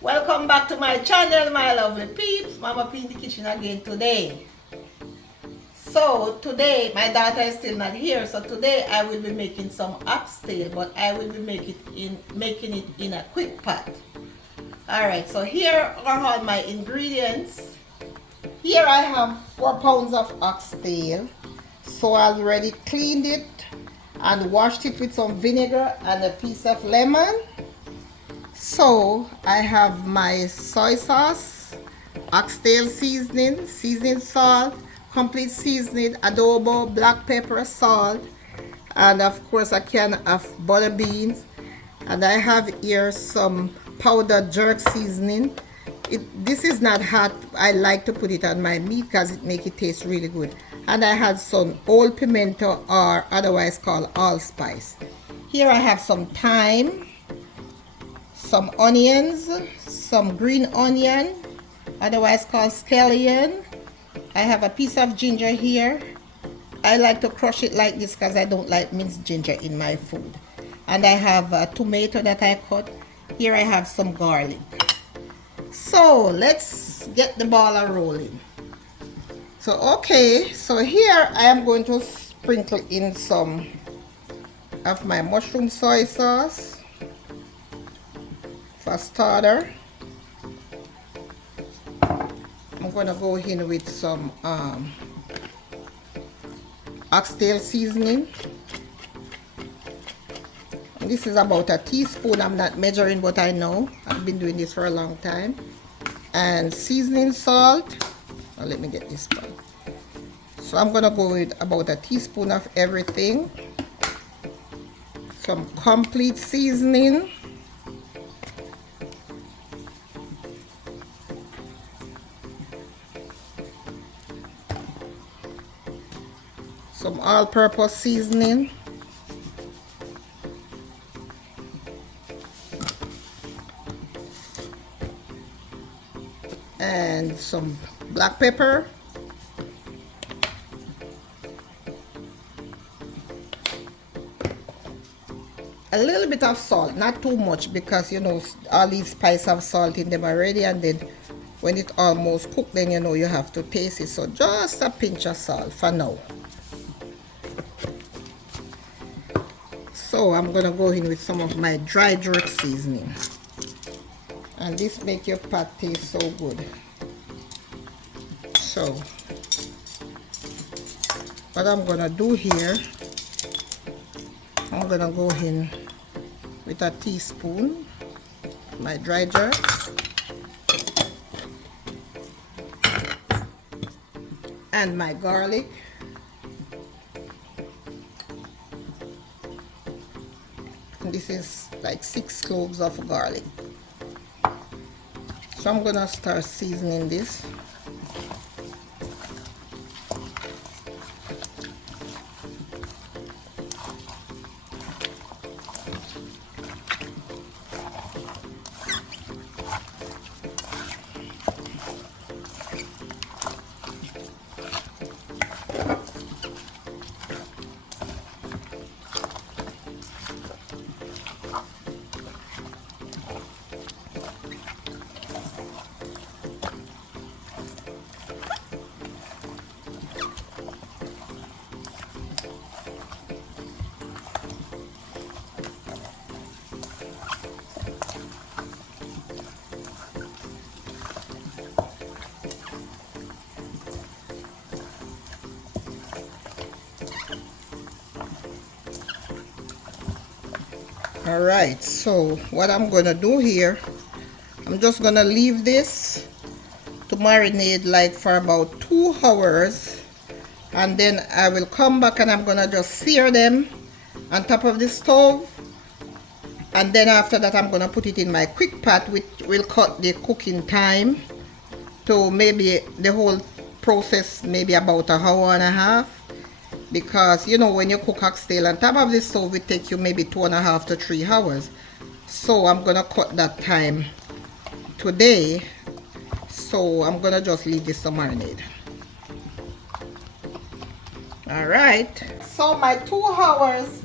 Welcome back to my channel, my lovely peeps. Mama P in the kitchen again today. So today my daughter is still not here, so today I will be making some oxtail, but I will be making it in a quick pot. Alright, so here are all my ingredients. Here I have 4 pounds of oxtail. So I already cleaned it and washed it with some vinegar and a piece of lemon. So I have my soy sauce, oxtail seasoning salt, complete seasoning, adobo, black pepper, salt, and of course a can of butter beans. And I have here some powdered jerk seasoning. This is not hot. I like to put it on my meat because it makes it taste really good. And I had some old pimento, or otherwise called allspice. Here I have some thyme, some onions, some green onion, otherwise called scallion. I have a piece of ginger here. I like to crush it like this because I don't like minced ginger in my food. And I have a tomato that I cut. Here I have some garlic. So let's get the ball rolling. So okay, so here I am going to sprinkle in some of my mushroom soy sauce for starter. I'm going to go in with some oxtail seasoning. This is about a teaspoon. I'm not measuring, but I know. I've been doing this for a long time. And seasoning salt. Now let me get this one. So I'm going to go with about a teaspoon of everything. Some complete seasoning. Some all-purpose seasoning. And some black pepper. A little bit of salt, not too much, because you know all these spices have salt in them already, and then when it almost cooked, then you know you have to taste it. So just a pinch of salt for now. So I'm gonna go in with some of my dry jerk seasoning. And this makes your pot taste so good. So what I'm gonna do here, I'm gonna go in with a teaspoon my dry jerk, and my garlic, and this is like 6 cloves of garlic. So I'm gonna start seasoning this. All right, so what I'm gonna do here, I'm just gonna leave this to marinate like for about 2 hours, and then I will come back and I'm gonna just sear them on top of the stove, and then after that I'm gonna put it in my quick pot, which will cut the cooking time to maybe the whole process maybe about an hour and a half. Because you know when you cook oxtail on top of the stove, it takes you maybe 2.5 to 3 hours. So I'm gonna cut that time today. So I'm gonna just leave this to marinate. Alright, so my 2 hours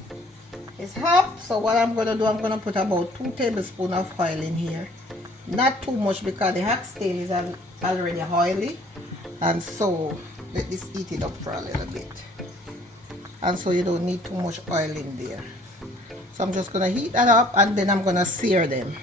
is up. So what I'm gonna do, I'm gonna put about 2 tablespoons of oil in here. not too much because the oxtail is already oily, and so let this heat it up for a little bit, and so you don't need too much oil in there. So I'm just gonna heat that up, and then I'm gonna sear them.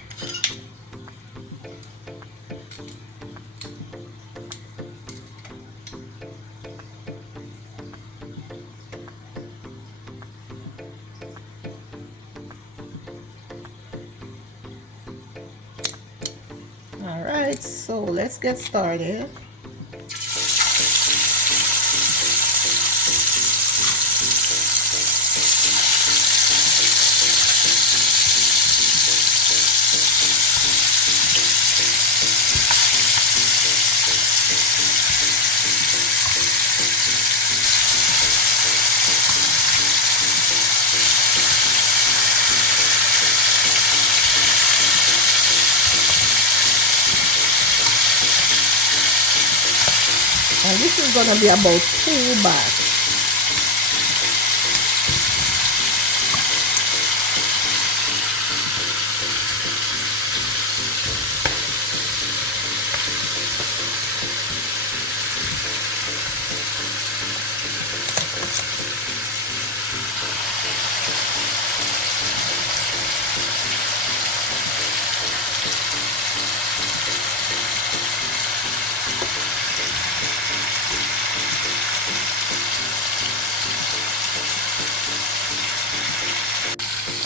All right, so let's get started. And this is going to be about 2 batch.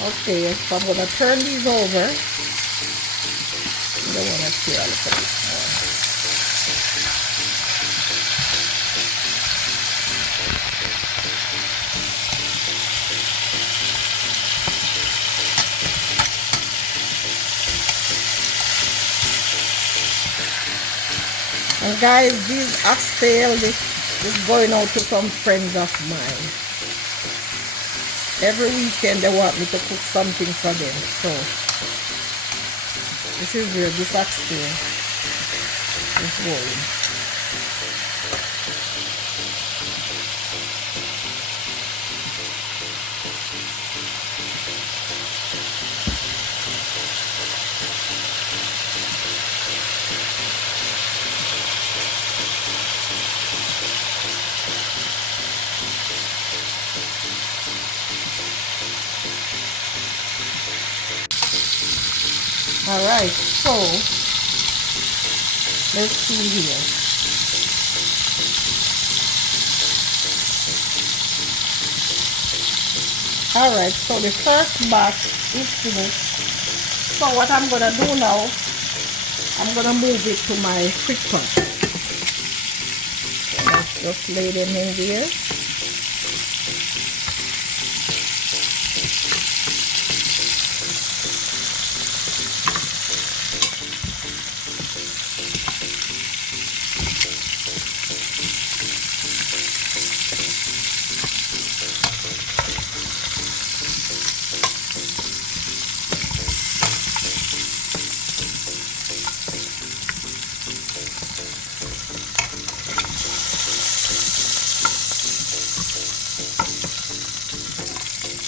Okay, so I'm going to turn these over. I don't want to sear a little bit more. And guys, this oxtail, this is going out to some friends of mine. Every weekend they want me to cook something for them, so this is where this oxtail is going. All right, so let's see here. All right, so the first batch is finished. So what I'm gonna do now, I'm gonna move it to my quick pot. So let's just lay them in there.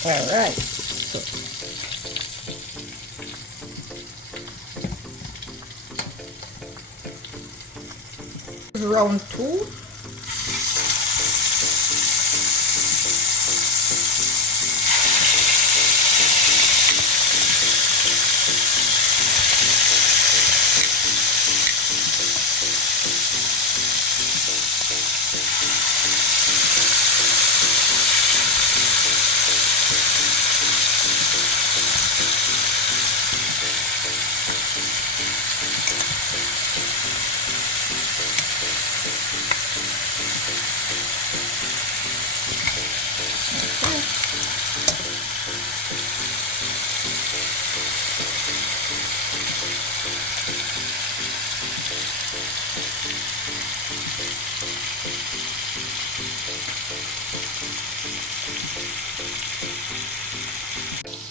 All right, so round 2.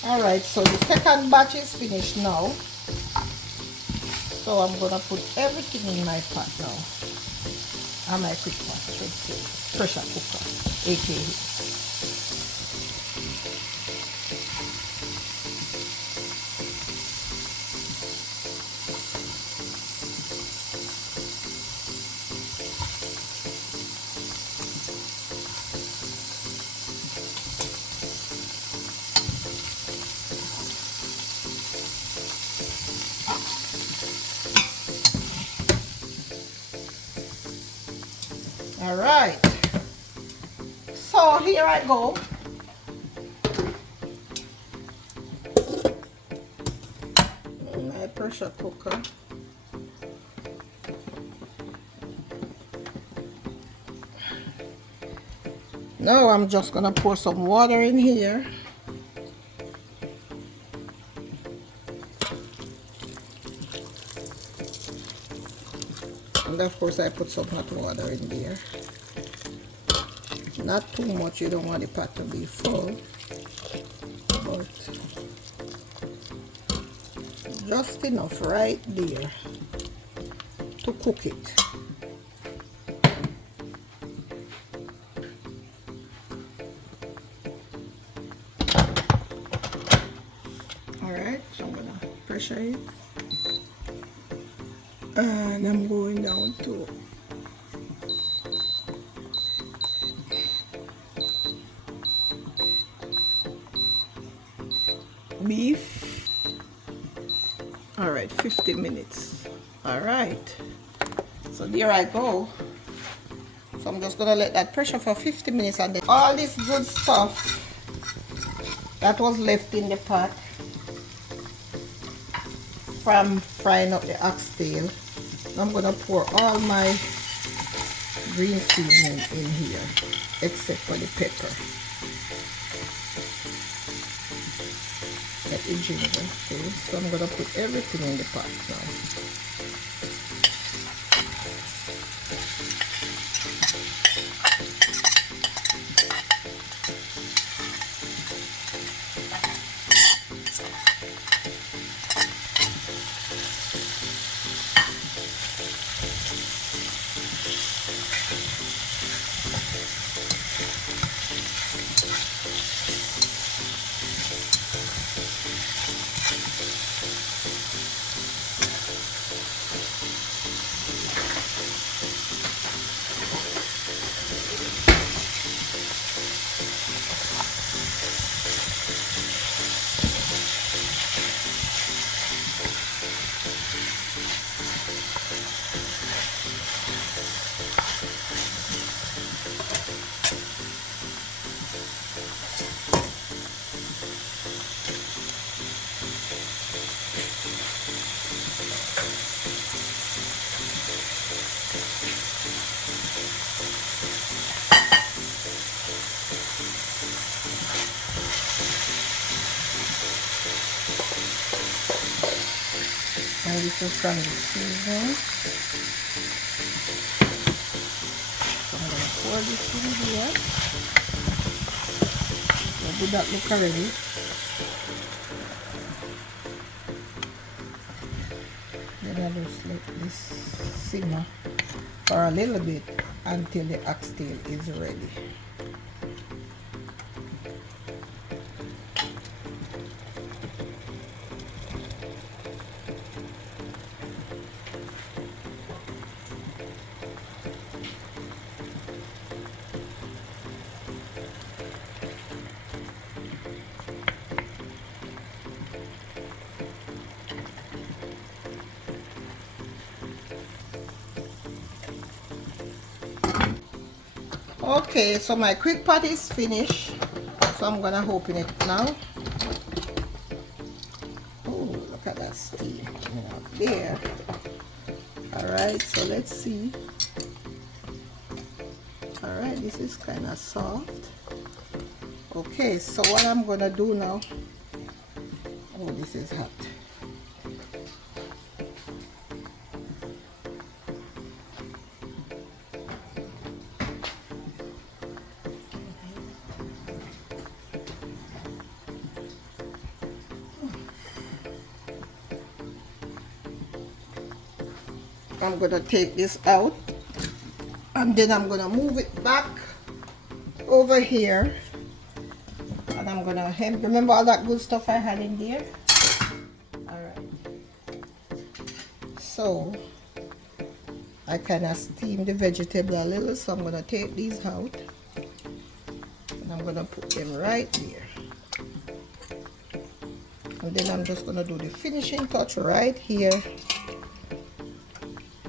All right, so the second batch is finished now. So I'm gonna put everything in my pot now. And my quick pot, should say, pressure cooker, aka. All right. So here I go. My pressure cooker. Now I'm just gonna pour some water in here. And of course I put some hot water in there. Not too much, you don't want the pot to be full, but just enough right there to cook it. Alright, so I'm gonna pressure it. And I'm going down to beef. All right, 50 minutes. All right, so there I go. So I'm just gonna let that pressure for 50 minutes, and then all this good stuff that was left in the pot from frying up the oxtail, I'm gonna pour all my green seasoning in here except for the pepper. Let the ginger too. So I'm gonna put everything in the pot now. And this is from the seasoning. So I'm gonna pour this in here. So did that look already? Then I just let this simmer for a little bit until the oxtail is ready. Okay, so my quick pot is finished, so I'm gonna open it now. Oh, look at that steam coming out there. All right, so let's see. All right, this is kind of soft. Okay, so what I'm gonna do now, oh, this is hot. I'm gonna take this out, and then I'm gonna move it back over here, and I'm gonna remember all that good stuff I had in there. All right, so I kind of steam the vegetable a little, so I'm gonna take these out, and I'm gonna put them right there, and then I'm just gonna do the finishing touch right here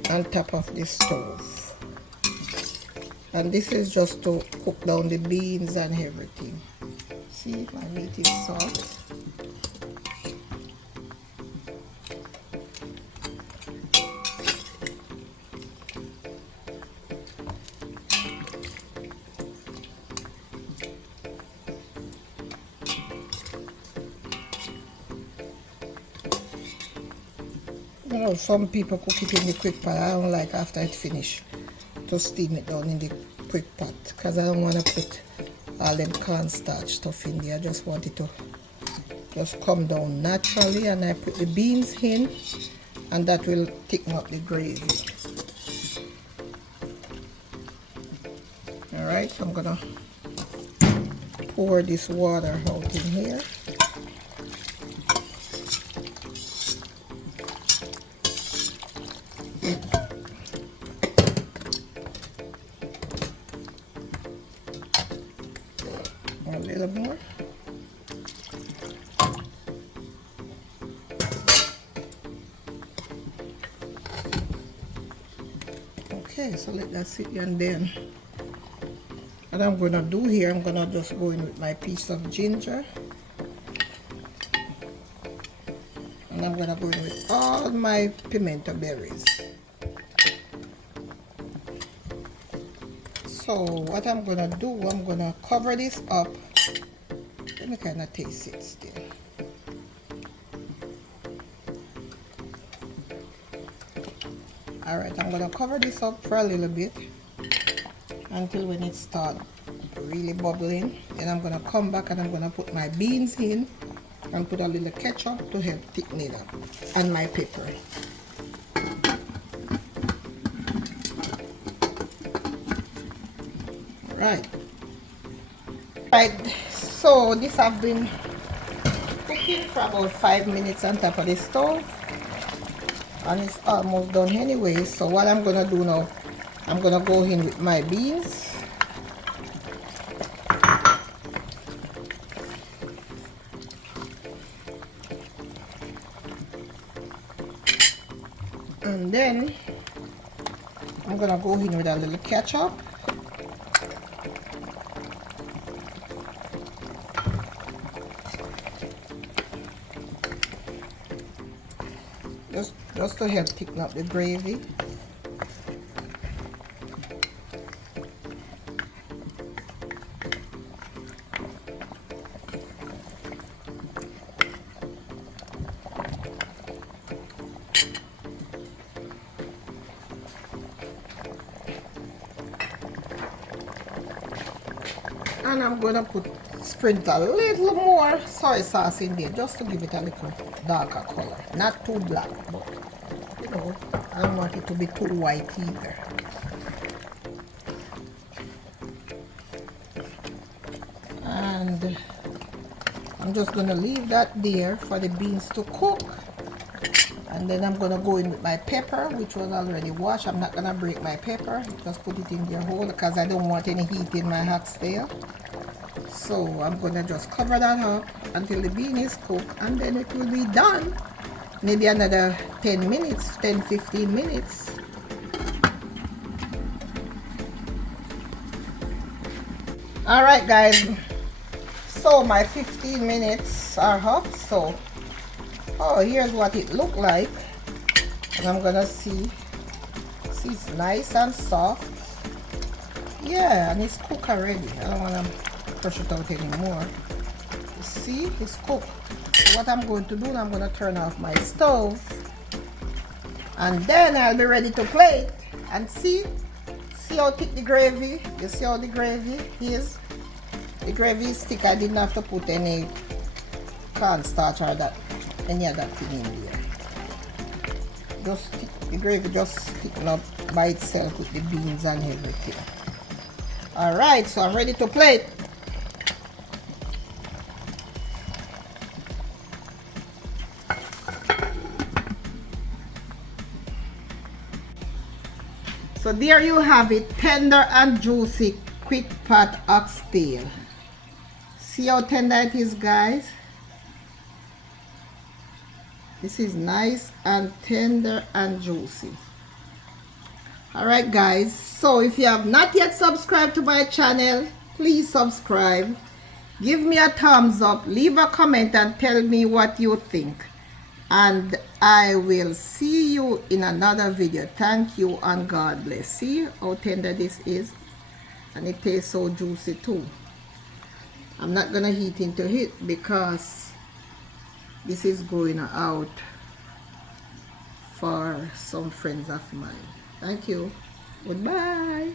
on top of the stove. And this is just to cook down the beans and everything. See, my meat is soft. You know, some people cook it in the quick pot. I don't like after it finish to steam it down in the quick pot because I don't want to put all them cornstarch stuff in there. I just want it to just come down naturally, and I put the beans in, and that will thicken up the gravy. Alright, so I'm gonna pour this water out in here. A little more. Okay, so let that sit here, and then what I'm gonna do here, I'm gonna just go in with my piece of ginger, and I'm gonna go in with all my pimento berries. So what I'm gonna do, I'm gonna cover this up. Let me kind of taste it still. Alright, I'm gonna cover this up for a little bit until when it starts really bubbling. Then I'm gonna come back and I'm gonna put my beans in and put a little ketchup to help thicken it up, and my pepper. Right. Right, so this I've been cooking for about 5 minutes on top of the stove, and it's almost done anyway. So what I'm gonna do now, I'm gonna go in with my beans. And then I'm gonna go in with a little ketchup. Just to help thicken up the gravy. And I'm gonna sprinkle a little more soy sauce in there just to give it a little darker color. Not too black, but you know, I don't want it to be too white either. And I'm just gonna leave that there for the beans to cook. And then I'm gonna go in with my pepper, which was already washed. I'm not gonna break my pepper, just put it in there whole because I don't want any heat in my oxtail. So I'm gonna just cover that up until the bean is cooked, and then it will be done. Maybe another 10 minutes, 10-15 minutes. Alright guys, so my 15 minutes are up. So here's what it looked like, and I'm gonna see it's nice and soft. Yeah, and it's cooked already. I don't want to push it out anymore. You see, it's cooked. So what I'm going to do, I'm going to turn off my stove, and then I'll be ready to plate. And see how thick the gravy. You see how the gravy is? The gravy is thick. I didn't have to put any cornstarch or any other thing in there. Just the gravy just sticking up by itself with the beans and everything. Alright, so I'm ready to plate. So there you have it, tender and juicy quick pot oxtail. See how tender it is, guys? This is nice and tender and juicy. Alright guys, so if you have not yet subscribed to my channel, please subscribe. Give me a thumbs up, leave a comment and tell me what you think. And I will see you in another video. Thank you and God bless. See how tender this is? And it tastes so juicy too. I'm not gonna heat into it because this is going out for some friends of mine. Thank you. Goodbye.